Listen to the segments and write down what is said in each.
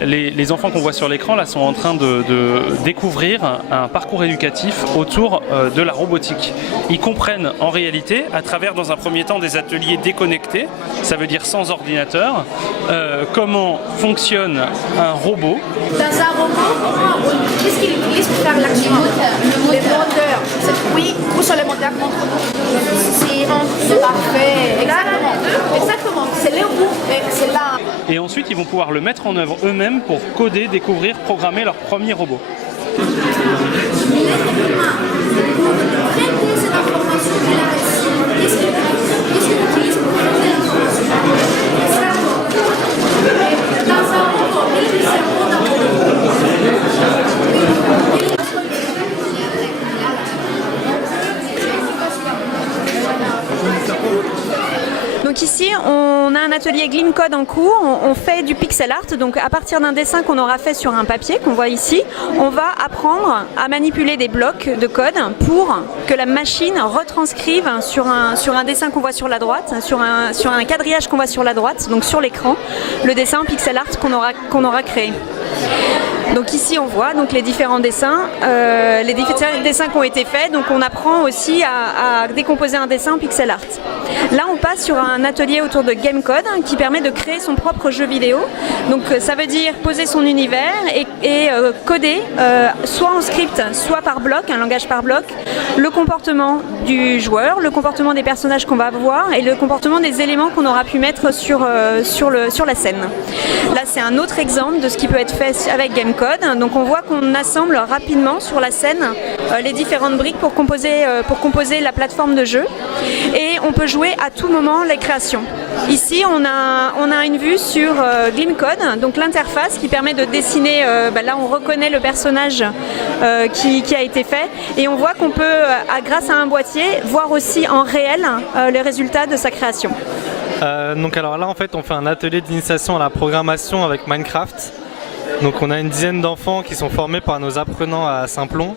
les enfants qu'on voit sur l'écran là sont en train de découvrir un parcours éducatif autour de la robotique. Ils comprennent en réalité, à travers dans un premier temps des ateliers déconnectés, ça veut dire sans ordinateur, comment fonctionne un robot. Dans un robot, qu'est-ce qu'il utilise pour faire l'action? Les moteurs. Oui, où sont les moteurs contre nous? C'est parfait. Exactement. C'est les roues. C'est là. Et ensuite, ils vont pouvoir le mettre en œuvre eux-mêmes pour coder, découvrir, programmer leur premier robot. L'être humain, pour traiter cette information qu'il a reçue, qu'est-ce qu'il utilise pour traiter l'information? Dans un robot, quel est le cerveau d'un robot? Donc ici, on a un atelier Glimcode en cours, on fait du pixel art, donc à partir d'un dessin qu'on aura fait sur un papier, qu'on voit ici, on va apprendre à manipuler des blocs de code pour que la machine retranscrive sur un dessin qu'on voit sur la droite, sur un quadrillage qu'on voit sur la droite, donc sur l'écran, le dessin en pixel art qu'on aura créé. Donc ici on voit donc les différents dessins qui ont été faits, donc on apprend aussi à décomposer un dessin en pixel art. Là on passe sur un atelier autour de GameCode qui permet de créer son propre jeu vidéo. Donc ça veut dire poser son univers et coder soit en script, soit par bloc, un langage par bloc, le comportement du joueur, le comportement des personnages qu'on va voir et le comportement des éléments qu'on aura pu mettre sur la scène. Là c'est un autre exemple de ce qui peut être fait avec GameCode. Donc on voit qu'on assemble rapidement sur la scène les différentes briques pour composer la plateforme de jeu et on peut jouer à tout moment les créations. Ici on a une vue sur Glimcode, donc l'interface qui permet de dessiner, là on reconnaît le personnage qui a été fait et on voit qu'on peut, grâce à un boîtier, voir aussi en réel les résultats de sa création. Donc alors là en fait on fait un atelier d'initiation à la programmation avec Minecraft. Donc on a une dizaine d'enfants qui sont formés par nos apprenants à Saint-Plon.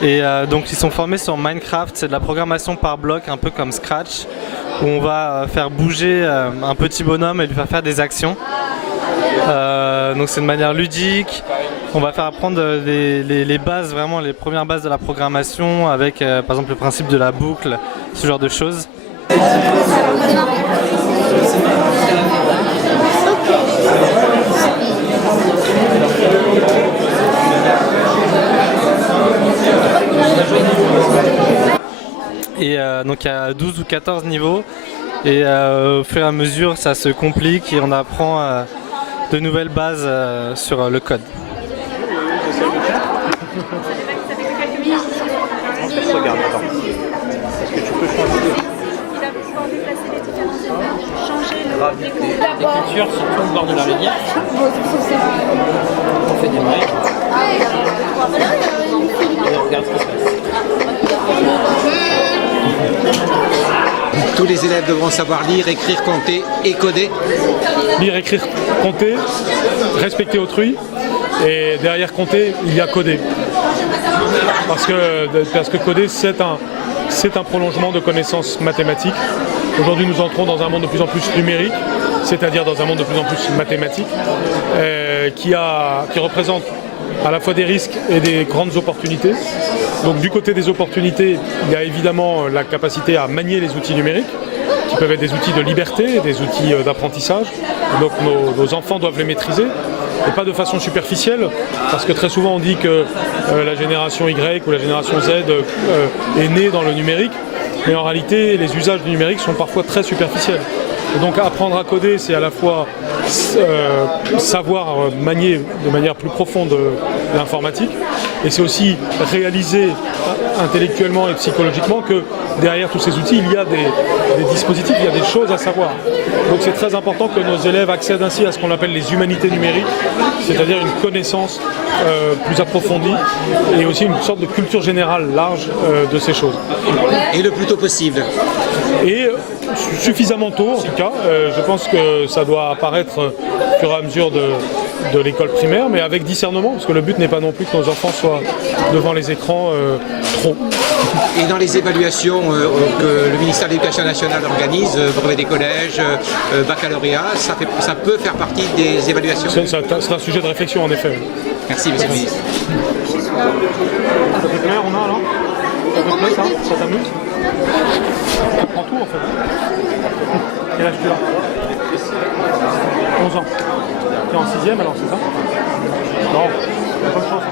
Et donc ils sont formés sur Minecraft, c'est de la programmation par bloc, un peu comme Scratch, où on va faire bouger un petit bonhomme et lui faire des actions. Donc c'est de manière ludique, on va faire apprendre les bases, vraiment les premières bases de la programmation avec par exemple le principe de la boucle, ce genre de choses. Et donc il y a 12 ou 14 niveaux et au fur et à mesure ça se complique et on apprend de nouvelles bases sur le code. Regarde, attends. Est-ce que tu peux changer l'écriture sur tout le bord de la rivière. On fait des briques. Et on regarde ce qui se passe. Tous les élèves devront savoir lire, écrire, compter et coder. Lire, écrire, compter, respecter autrui. Et derrière compter, il y a coder. Parce que coder, c'est un prolongement de connaissances mathématiques. Aujourd'hui, nous entrons dans un monde de plus en plus numérique, c'est-à-dire dans un monde de plus en plus mathématique, qui représente à la fois des risques et des grandes opportunités. Donc du côté des opportunités, il y a évidemment la capacité à manier les outils numériques, qui peuvent être des outils de liberté, des outils d'apprentissage. Donc nos enfants doivent les maîtriser, et pas de façon superficielle, parce que très souvent on dit que la génération Y ou la génération Z est née dans le numérique, mais en réalité les usages du numérique sont parfois très superficiels. Et donc apprendre à coder, c'est à la fois savoir manier de manière plus profonde l'informatique, et c'est aussi réaliser intellectuellement et psychologiquement que derrière tous ces outils, il y a des dispositifs, il y a des choses à savoir. Donc c'est très important que nos élèves accèdent ainsi à ce qu'on appelle les humanités numériques, c'est-à-dire une connaissance plus approfondie et aussi une sorte de culture générale large de ces choses. Et le plus tôt possible. Et suffisamment tôt en tout cas, je pense que ça doit apparaître au fur et à mesure de l'école primaire, mais avec discernement, parce que le but n'est pas non plus que nos enfants soient devant les écrans trop. Et dans les évaluations que le ministère de l'Éducation nationale organise, brevet des collèges, baccalauréat, ça peut faire partie des évaluations? C'est un sujet de réflexion en effet. Merci, monsieur le ministre. Ça te plaît, on a alors? Ça te plaît ça? Ça t'amuse? Ça prend tout en fait. Quel âge tu as? 11 ans. Tu es en 6e alors, c'est ça? Non, bonne chance.